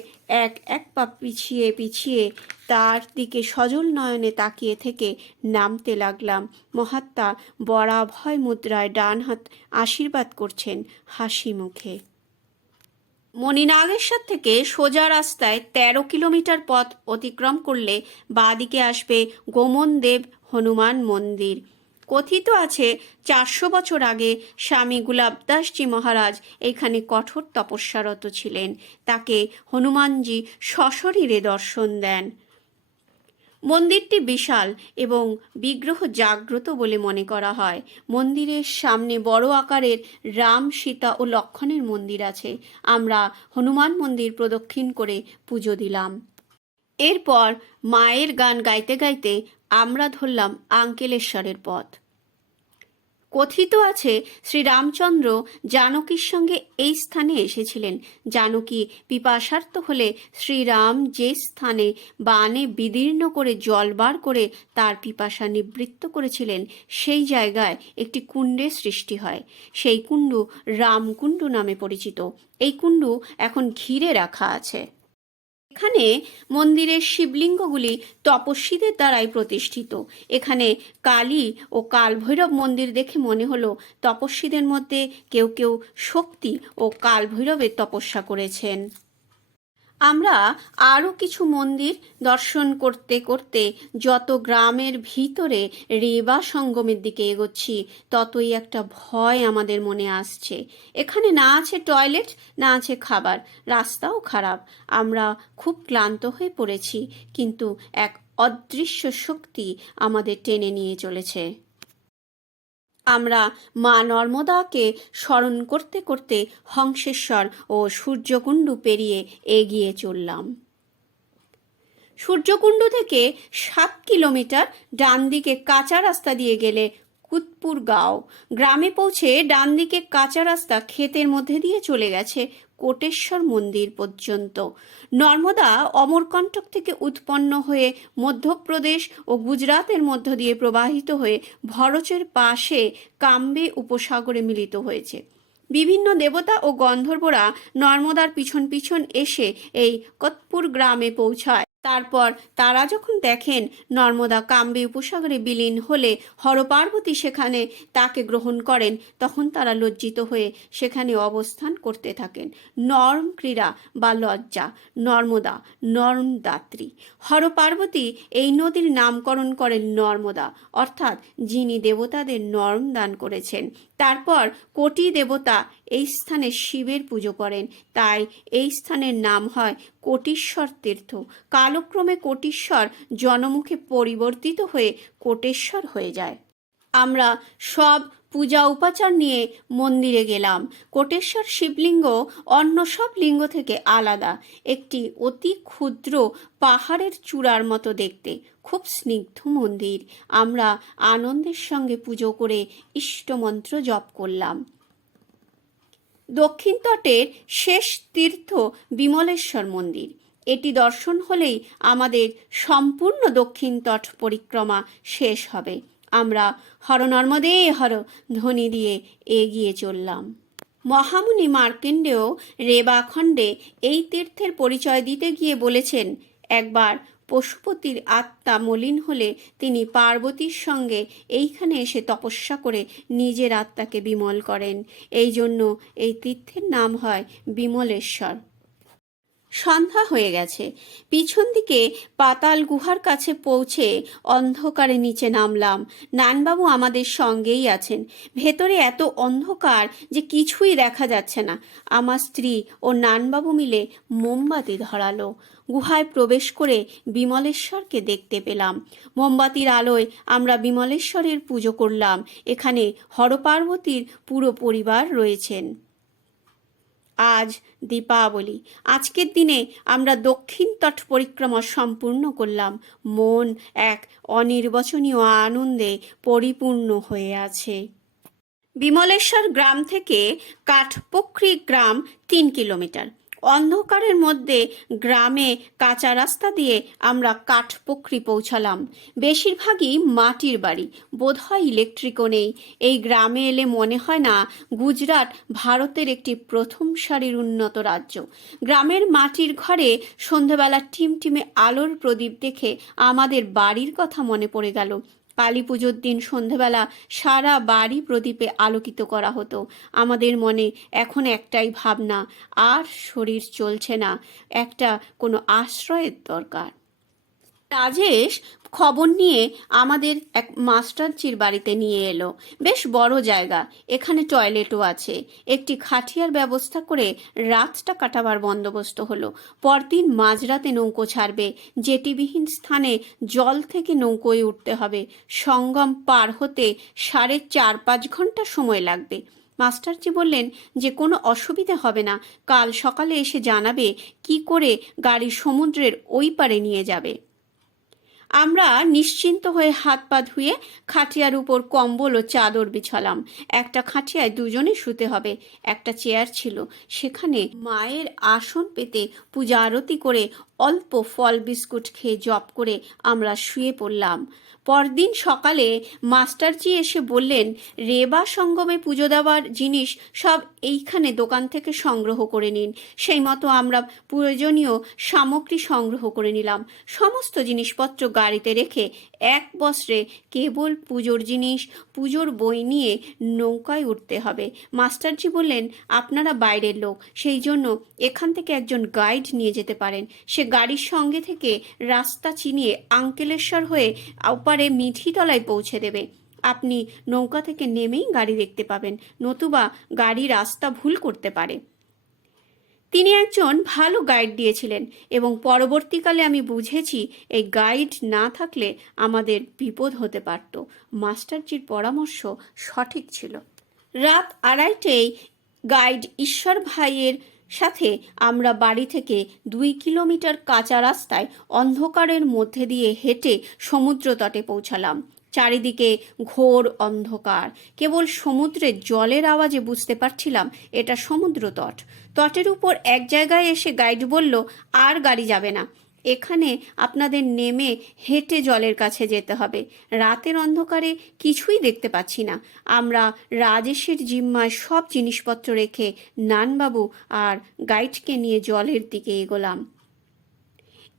এক এক পা পিছিয়ে পিছিয়ে তার দিকে সজল নয়নে তাকিয়ে থেকে নামতে লাগলাম। মহাত্মা বরাভয় মুদ্রায় ডান হাত আশীর্বাদ করছেন হাসি মুখে। মণিনাগেশ্বর থেকে সোজা রাস্তায় 13 কিলোমিটার পথ অতিক্রম করলে বাঁদিকে আসবে গোমনদেব হনুমান মন্দির। কথিত আছে 400 বছর আগে স্বামী গুলাবদাসজি মহারাজ এখানে কঠোর তপস্যারত ছিলেন। তাকে হনুমানজি সশরীরে দর্শন দেন। মন্দিরটি বিশাল এবং বিগ্রহ জাগ্রত বলে মনে করা হয়। মন্দিরের সামনে বড় আকারের রাম, সীতা ও লক্ষ্মণের মন্দির আছে। আমরা হনুমান মন্দির প্রদক্ষিণ করে পুজো দিলাম। এরপর মায়ের গান গাইতে গাইতে আমরা ধরলাম আঙ্কেলেশ্বরের পথ। কথিত আছে শ্রীরামচন্দ্র জানকীর সঙ্গে এই স্থানে এসেছিলেন। জানকী পিপাসার্ত হলে শ্রীরাম যে স্থানে বাণে বিদীর্ণ করে জল বার করে তার পিপাসা নিবৃত্ত করেছিলেন, সেই জায়গায় একটি কুণ্ডের সৃষ্টি হয়। সেই কুণ্ড রামকুণ্ড নামে পরিচিত। এই কুণ্ড এখন ঘিরে রাখা আছে। এখানে মন্দিরের শিবলিঙ্গগুলি তপস্বীদের দ্বারাই প্রতিষ্ঠিত। এখানে কালী ও কালভৈরব মন্দির দেখে মনে হলো তপস্বীদের মধ্যে কেউ কেউ শক্তি ও কালভৈরবের তপস্যা করেছেন। আমরা আরও কিছু মন্দির দর্শন করতে করতে যত গ্রামের ভিতরে রেবা সঙ্গমের দিকে এগোচ্ছি, ততই একটা ভয় আমাদের মনে আসছে। এখানে না আছে টয়লেট, না আছে খাবার, রাস্তাও খারাপ। আমরা খুব ক্লান্ত হয়ে পড়েছি, কিন্তু এক অদৃশ্য শক্তি আমাদের টেনে নিয়ে চলেছে। আমরা মা নর্মদাকে স্মরণ করতে করতে হংসেশ্বর ও সূর্যকুণ্ড পেরিয়ে এগিয়ে চললাম। সূর্যকুণ্ড থেকে 7 কিলোমিটার ডান দিকে কাঁচা রাস্তা দিয়ে গেলে কুতপুর গাঁও গ্রামে পৌঁছে ডান দিকে কাঁচা রাস্তা ক্ষেতের মধ্যে দিয়ে চলে গেছে কোটেশ্বর মন্দির পর্যন্ত। নর্মদা অমরকণ্টক থেকে উৎপন্ন হয়ে মধ্যপ্রদেশ ও গুজরাতের মধ্য দিয়ে প্রবাহিত হয়ে ভরচের পাশে কাম্বে উপসাগরে মিলিত হয়েছে। বিভিন্ন দেবতা ও গন্ধর্বরা নর্মদার পিছন পিছন এসে এই কতপুর গ্রামে পৌঁছায়। তারপর তারা যখন দেখেন নর্মদা কাম্বে উপসাগরে বিলীন হলে হরপার্বতী সেখানে তাকে গ্রহণ করেন, তখন তারা লজ্জিত হয়ে সেখানে অবস্থান করতে থাকেন। নর্ম ক্রীড়া বা লজ্জা, নর্মদা, নর্মদাত্রী। হরপার্বতী এই নদীর নামকরণ করেন নর্মদা, অর্থাৎ যিনি দেবতাদের নর্ম দান করেছেন। তারপর কোটি দেবতা এই স্থানে শিবের পুজো করেন, তাই এই স্থানের নাম হয় কোটিশ্বর তীর্থ। কালক্রমে কোটিশ্বর জনমুখে পরিবর্তিত হয়ে কোটেশ্বর হয়ে যায়। আমরা সব পূজা উপাচার নিয়ে মন্দিরে গেলাম। কোটেশ্বর শিবলিঙ্গ অন্য সব লিঙ্গ থেকে আলাদা, একটি অতি ক্ষুদ্র পাহাড়ের চূড়ার মতো দেখতে, খুব স্নিগ্ধ মন্দির। আমরা আনন্দের সঙ্গে পুজো করে ইষ্টমন্ত্র জপ করলাম। দক্ষিণ তটের শেষ তীর্থ বিমলেশ্বর মন্দির। এটি দর্শন হলেই আমাদের সম্পূর্ণ দক্ষিণ তট পরিক্রমা শেষ হবে। আমরা হর নর্মদে হর ধ্বনি দিয়ে এগিয়ে চললাম। মহামুনি মার্কেন্ডেয় রেবাখণ্ডে এই তীর্থের পরিচয় দিতে গিয়ে বলেছেন, একবার পশুপতির আত্মা মলিন হলে তিনি পার্বতীর সঙ্গে এইখানে এসে তপস্যা করে নিজের আত্মাকে বিমল করেন। এই জন্য এই তীর্থের নাম হয় বিমলেশ্বর। সন্ধ্যা হয়ে গেছে। পিছন দিকে পাতাল গুহার কাছে পৌঁছে অন্ধকারে নিচে নামলাম। নানবাবু আমাদের সঙ্গেই আছেন। ভেতরে এত অন্ধকার যে কিছুই দেখা যাচ্ছে না। আমার স্ত্রী ও নানবাবু মিলে মোমবাতি ধরালো। গুহায় প্রবেশ করে বিমলেশ্বরকে দেখতে পেলাম। মোমবাতির আলোয় আমরা বিমলেশ্বরের পুজো করলাম। এখানে হরপার্বতীর পুরো পরিবার রয়েছেন। আজ দীপাবলি। আজকের দিনে আমরা দক্ষিণ তট পরিক্রমা সম্পূর্ণ করলাম। মন এক অনির্বচনীয় আনন্দে পরিপূর্ণ হয়ে আছে। বিমলেশ্বর গ্রাম থেকে কাঠপোখরি গ্রাম 3 কিলোমিটার। অন্ধকারের মধ্যে গ্রামে কাঁচা রাস্তা দিয়ে আমরা কাঠপোখরি পৌঁছালাম। বেশিরভাগই মাটির বাড়ি, বোধহয় ইলেকট্রিকও নেই। এই গ্রামে এলে মনে হয় না গুজরাট ভারতের একটি প্রথম সারির উন্নত রাজ্য। গ্রামের মাটির ঘরে সন্ধেবেলা টিমটিমে আলোর প্রদীপ দেখে আমাদের বাড়ির কথা মনে পড়ে গেল। কালী পুজোর দিন সন্ধেবেলা সারা বাড়ি প্রদীপে আলোকিত করা হতো। আমাদের মনে এখন একটাই ভাবনা, আর শরীর চলছে না, একটা কোনো আশ্রয়ের দরকার। রাজেশ খবর নিয়ে আমাদের এক মাস্টারজির বাড়িতে নিয়ে এলো। বেশ বড় জায়গা, এখানে টয়লেটও আছে। একটি খাটিয়ার ব্যবস্থা করে রাতটা কাটাবার বন্দোবস্ত হলো। পরদিন মাঝরাতে নৌকো ছাড়বে। জেটিবিহীন স্থানে জল থেকে নৌকোয় উঠতে হবে। সঙ্গম পার হতে 4.5 ঘন্টা সময় লাগবে। মাস্টারজি বললেন যে কোনো অসুবিধে হবে না, কাল সকালে এসে জানাবে কি করে গাড়ি সমুদ্রের ওই পারে নিয়ে যাবে। আমরা নিশ্চিন্ত হয়ে হাত পা ধুয়ে খাটিয়ার উপর কম্বল ও চাদর বিছালাম। একটা খাটিয়ায় দুজনে শুতে হবে। একটা চেয়ার ছিল, সেখানে মায়ের আসন পেতে পূজা আরতি করে অল্প ফল বিস্কুট খেয়ে জপ করে আমরা শুয়ে পড়লাম। পরদিন সকালে মাস্টারজি এসে বললেন, রেবা সঙ্গমে পুজো দেওয়ার জিনিস সব এইখানে দোকান থেকে সংগ্রহ করে নিন। সেই মতো আমরা প্রয়োজনীয় সামগ্রী সংগ্রহ করে নিলাম। সমস্ত জিনিসপত্র গাড়িতে রেখে এক বস্ত্রে কেবল পুজোর জিনিস, পুজোর বই নিয়ে নৌকায় উঠতে হবে। মাস্টারজি বললেন, আপনারা বাইরের লোক, সেই জন্য এখান থেকে একজন গাইড নিয়ে যেতে পারেন। সে গাড়ির সঙ্গে থেকে রাস্তা চিনিয়ে আঙ্কেলেশ্বর হয়ে ওপারে মিঠিতলায় পৌঁছে দেবে। আপনি নৌকা থেকে নেমেই গাড়ি দেখতে পাবেন, নতুবা গাড়ি রাস্তা ভুল করতে পারে। তিনি একজন ভালো গাইড দিয়েছিলেন এবং পরবর্তীকালে আমি বুঝেছি এই গাইড না থাকলে আমাদের বিপদ হতে পারত। মাস্টারজির পরামর্শ সঠিক ছিল। রাত 2:30টায় গাইড ঈশ্বর ভাইয়ের সাথে আমরা বাড়ি থেকে 2 কিলোমিটার কাঁচা রাস্তায় অন্ধকারের মধ্যে দিয়ে হেঁটে সমুদ্র তটে পৌঁছালাম। চারিদিকে ঘোর অন্ধকার, কেবল সমুদ্রের জলের আওয়াজে বুঝতে পারছিলাম এটা সমুদ্র তট। তটের উপর এক জায়গায় এসে গাইড বলল, আর গাড়ি যাবে না, এখানে আপনাদের নেমে হেঁটে জলের কাছে যেতে হবে। রাতের অন্ধকারে কিছুই দেখতে পাচ্ছি না। আমরা রাজেশের জিম্মায় সব জিনিসপত্র রেখে নানবাবু আর গাইডকে নিয়ে জলের দিকে এগোলাম।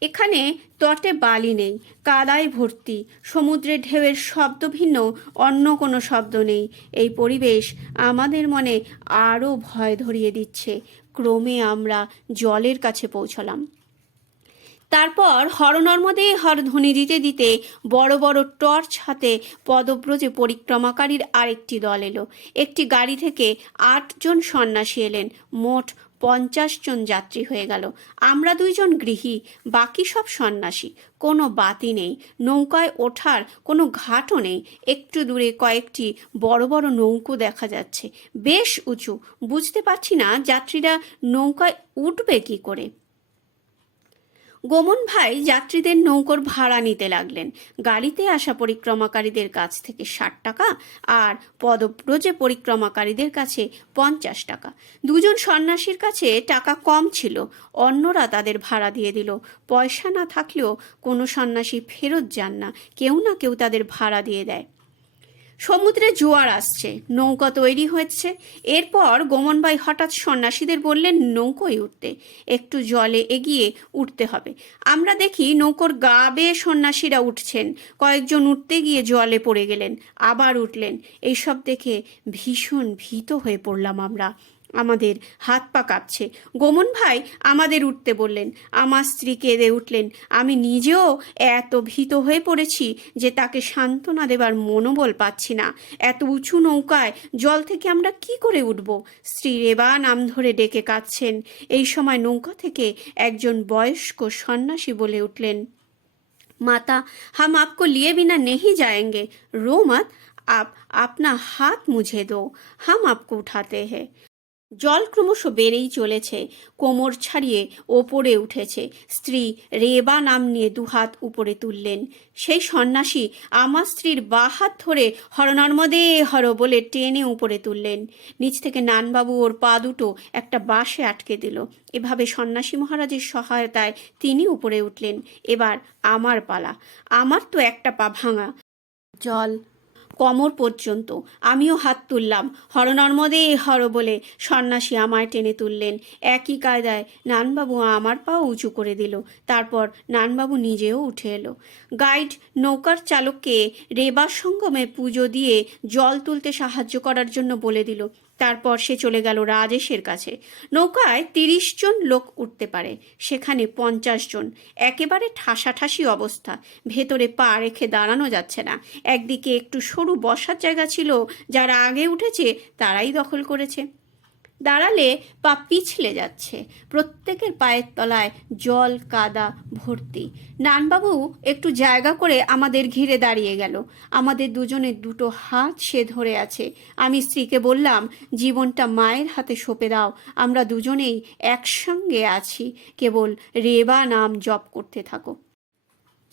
এখানে তটে বালি নেই, কাদায় ভর্তি। সমুদ্রের ঢেউয়ের শব্দ ভিন্ন অন্য কোনো শব্দ নেই। এই পরিবেশ আমাদের মনে আরও ভয় ধরিয়ে দিচ্ছে। ক্রমে আমরা জলের কাছে পৌঁছলাম। তারপর হরনর্মদে হরধ্বনি দিতে দিতে বড় বড় টর্চ হাতে পদব্রজে পরিক্রমাকারীর আরেকটি দল এলো। একটি গাড়ি থেকে 8 জন সন্ন্যাসী এলেন। মোট 50 জন যাত্রী হয়ে গেল। আমরা 2 জন গৃহী, বাকি সব সন্ন্যাসী। কোনো বাতি নেই, নৌকায় ওঠার কোনো ঘাটও নেই। একটু দূরে কয়েকটি বড় বড় নৌকো দেখা যাচ্ছে, বেশ উঁচু। বুঝতে পারছি না যাত্রীরা নৌকায় উঠবে কি করে। গোমন ভাই যাত্রীদের নৌকোর ভাড়া নিতে লাগলেন। গাড়িতে আসা পরিক্রমাকারীদের কাছ থেকে 60 টাকা আর পদব্রজে পরিক্রমাকারীদের কাছে 50 টাকা। 2 জন সন্ন্যাসীর কাছে টাকা কম ছিল, অন্যরা তাদের ভাড়া দিয়ে দিল। পয়সা না থাকলেও কোনো সন্ন্যাসী ফেরত যান না, কেউ না কেউ তাদের ভাড়া দিয়ে দেয়। সমুদ্রে জোয়ার আসছে, নৌকা তৈরি হচ্ছে। এরপর গোমন ভাই হঠাৎ সন্ন্যাসীদের বললেন নৌকোয় উঠতে, একটু জলে এগিয়ে উঠতে হবে। আমরা দেখি নৌকোর গা বেয়ে সন্ন্যাসীরা উঠছেন। কয়েকজন উঠতে গিয়ে জলে পড়ে গেলেন, আবার উঠলেন। এইসব দেখে ভীষণ ভীত হয়ে পড়লাম আমরা। আমাদের হাত পা কাঁপছে। গোমন ভাই আমাদের উঠতে বললেন। আমার স্ত্রী কেঁদে উঠলেন। আমি নিজেও এত ভীত হয়ে পড়েছি যে তাকে সান্ত্বনা দেবার মনোবল পাচ্ছি না। এত উঁচু নৌকায় জল থেকে আমরা কি করে উঠব? স্ত্রী রেবা নাম ধরে ডেকে কাঁদছেন। এই সময় নৌকা থেকে একজন বয়স্ক সন্ন্যাসী বলে উঠলেন, माता, हम आपको लिए बिना नहीं जाएंगे, रो मत, आप अपना हाथ मुझे दो, हम आपको उठाते हैं। জল ক্রমশ বেড়েই চলেছে, কোমর ছাড়িয়ে ওপরে উঠেছে। স্ত্রী রেবা নাম নিয়ে দুহাত উপরে তুললেন। সেই সন্ন্যাসী আমার স্ত্রীর বা হাত ধরে হর নর্মদে হর বলে টেনে উপরে তুললেন। নিচ থেকে নানবাবু ওর পা দুটো একটা বাঁশে আটকে দিল। এভাবে সন্ন্যাসী মহারাজের সহায়তায় তিনি উপরে উঠলেন। এবার আমার পালা। আমার তো একটা পা ভাঙা, জল কোমর পর্যন্ত। আমিও হাত তুললাম। হর নর্মদে হর বলে সন্ন্যাসী আমায় টেনে তুললেন। একই কায়দায় নানবাবু আমার পাও উঁচু করে দিল। তারপর নানবাবু নিজেও উঠে এলো। গাইড নৌকার চালককে রেবার সঙ্গমে পুজো দিয়ে জল তুলতে সাহায্য করার জন্য বলে দিল। তারপর সে চলে গেল রাজেশের কাছে। নৌকায় 30 জন লোক উঠতে পারে, সেখানে 50 জন। একেবারে ঠাসাঠাসি অবস্থা, ভেতরে পা রেখে দাঁড়ানো যাচ্ছে না। একদিকে একটু সরু বসার জায়গা ছিল, যারা আগে উঠেছে তারাই দখল করেছে। দাঁড়ালে পা পিছলে যাচ্ছে, প্রত্যেকের পায়ের তলায় জল কাদা ভর্তি। নানবাবু একটু জায়গা করে আমাদের ঘিরে দাঁড়িয়ে গেল। আমাদের দুজনের দুটো হাত সে ধরে আছে। আমি স্ত্রীকে বললাম, জীবনটা মায়ের হাতে সঁপে দাও, আমরা দুজনেই একসঙ্গে আছি, কেবল রেবা নাম জপ করতে থাকো।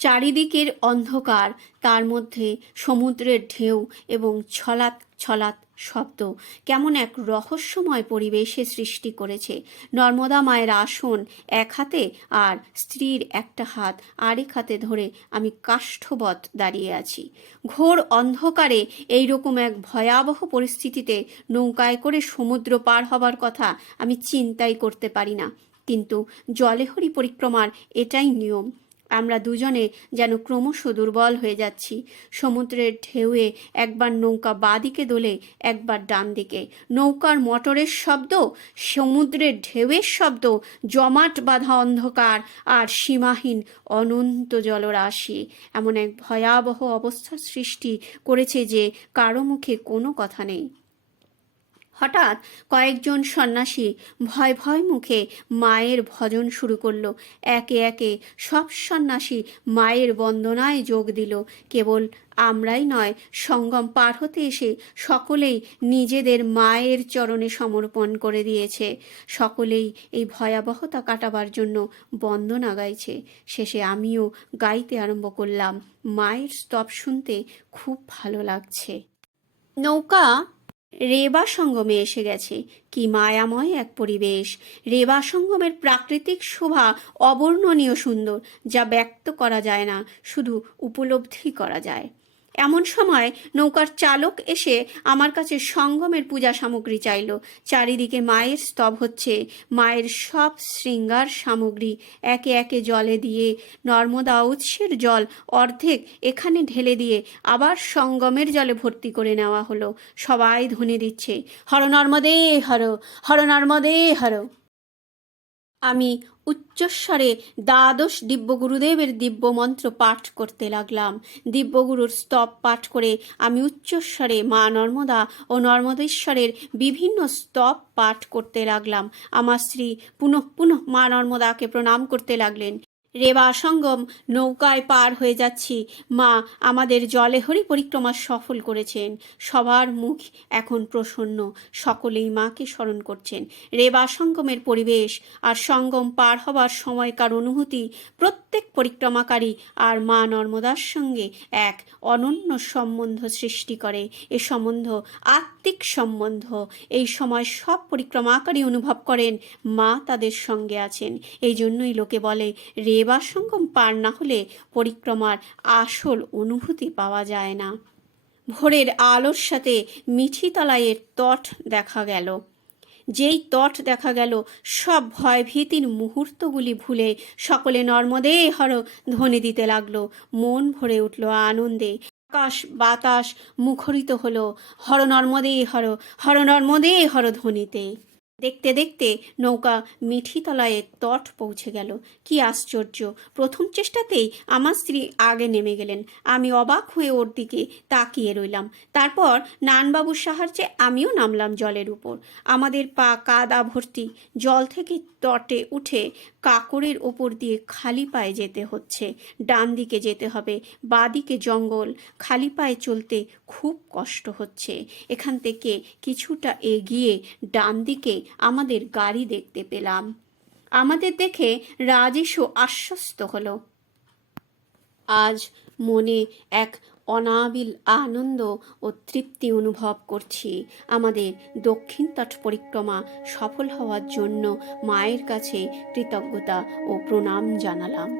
চারিদিকের অন্ধকার, তার মধ্যে সমুদ্রের ঢেউ এবং ছলাৎ ছলাৎ শব্দ কেমন এক রহস্যময় পরিবেশে সৃষ্টি করেছে। নর্মদা মায়ের আসন এক হাতে আর স্ত্রীর একটা হাত আরেক হাতে ধরে আমি কাষ্ঠবৎ দাঁড়িয়ে আছি। ঘোর অন্ধকারে এইরকম এক ভয়াবহ পরিস্থিতিতে নৌকায় করে সমুদ্র পার হবার কথা আমি চিন্তাই করতে পারি না। কিন্তু জলেহরি পরিক্রমার এটাই নিয়ম। আমরা দুজনে যেন ক্রমশ দুর্বল হয়ে যাচ্ছি। সমুদ্রের ঢেউয়ে একবার নৌকা বাঁদিকে দোলে, একবার ডান দিকে। নৌকার মোটরের শব্দ, সমুদ্রের ঢেউয়ের শব্দ, জমাট বাঁধা অন্ধকার আর সীমাহীন অনন্ত জলরাশি এমন এক ভয়াবহ অবস্থার সৃষ্টি করেছে যে কারো মুখে কোনো কথা নেই। হঠাৎ কয়েকজন সন্ন্যাসী ভয় ভয় মুখে মায়ের ভজন শুরু করলো। একে একে সব সন্ন্যাসী মায়ের বন্দনায় যোগ দিল। কেবল আমরাই নয়, সঙ্গম পার হতে এসে সকলেই নিজেদের মায়ের চরণে সমর্পণ করে দিয়েছে। সকলেই এই ভয়াবহতা কাটাবার জন্য বন্দনা গাইছে। শেষে আমিও গাইতে আরম্ভ করলাম। মায়ের স্তব শুনতে খুব ভালো লাগছে। নৌকা রেবা সঙ্গমে এসে গেছে। কি মায়াময় এক পরিবেশ! রেবা সঙ্গমের প্রাকৃতিক শোভা অবর্ণনীয় সুন্দর, যা ব্যক্ত করা যায় না, শুধু উপলব্ধি করা যায়। এমন সময় নৌকার চালক এসে আমার কাছে সঙ্গমের পূজা সামগ্রী চাইল। চারিদিকে মায়ের স্তব হচ্ছে। মায়ের সব শৃঙ্গার সামগ্রী একে একে জলে দিয়ে, নর্মদা উৎসের জল অর্ধেক এখানে ঢেলে দিয়ে আবার সঙ্গমের জলে ভর্তি করে নেওয়া হলো। সবাই ধ্বনি দিচ্ছে, হর নর্মদে হর, হর নর্মদে হর। আমি উচ্চস্বরে দ্বাদশ দিব্যগুরুদেবের দিব্য মন্ত্র পাঠ করতে লাগলাম। দিব্যগুরুর স্তব পাঠ করে আমি উচ্চস্বরে মা নর্মদা ও নর্মদেশ্বরের বিভিন্ন স্তব পাঠ করতে লাগলাম। আমার স্ত্রী পুনঃ পুনঃ মা নর্মদাকে প্রণাম করতে লাগলেন। রেবা সঙ্গম নৌকায় পার হয়ে যাচ্ছি। মা আমাদের জলেহরি পরিক্রমা সফল করেছেন। সবার মুখ এখন প্রসন্ন, সকলেই মাকে স্মরণ করছেন। রেবা সঙ্গমের পরিবেশ আর সঙ্গম পার হবার সময়কার অনুভূতি প্রত্যেক পরিক্রমাকারী আর মা নর্মদার সঙ্গে এক অনন্য সম্বন্ধ সৃষ্টি করে। এ সম্বন্ধ আত্মিক সম্বন্ধ। এই সময় সব পরিক্রমাকারী অনুভব করেন মা তাদের সঙ্গে আছেন। এই জন্যই লোকে বলে, রেবা সঙ্গম পার না হলে পরিক্রমার আসল অনুভূতি পাওয়া যায় না। ভোরের আলোর সাথে মিঠিতলাইয়ের তট দেখা গেল। যেই তট দেখা গেল, সব ভয় ভীতির মুহূর্তগুলি ভুলে সকলে নর্মদে হর ধ্বনি দিতে লাগলো। মন ভরে উঠল আনন্দে। আকাশ বাতাস মুখরিত হলো হর নর্মদে হর, হর নর্মদে হর ধ্বনিতে। দেখতে দেখতে নৌকা মিঠিতলায় তট পৌঁছে গেল। কি আশ্চর্য! প্রথম চেষ্টাতেই আমার স্ত্রী আগে নেমে গেলেন। আমি অবাক হয়ে ওর দিকে তাকিয়ে রইলাম। তারপর নানবাবুর সাহায্যে আমিও নামলাম জলের উপর। আমাদের পা কাদা ভর্তি। জল থেকে তটে উঠে কাকরের ওপর দিয়ে খালি পায়ে যেতে হচ্ছে। ডান দিকে যেতে হবে, বাদিকে জঙ্গল, খালি পায়ে চলতে খুব কষ্ট হচ্ছে। এখান থেকে কিছুটা এগিয়ে ডান দিকে আমাদের গাড়ি দেখতে পেলাম। আমাদের দেখে রাজেশও আশ্বস্ত হলো। আজ মনে এক অনাবিল আনন্দ ও তৃপ্তি অনুভব করছি। আমাদের দক্ষিণ তট পরিক্রমা সফল হওয়ার জন্য মায়ের কাছে কৃতজ্ঞতা ও প্রণাম জানালাম।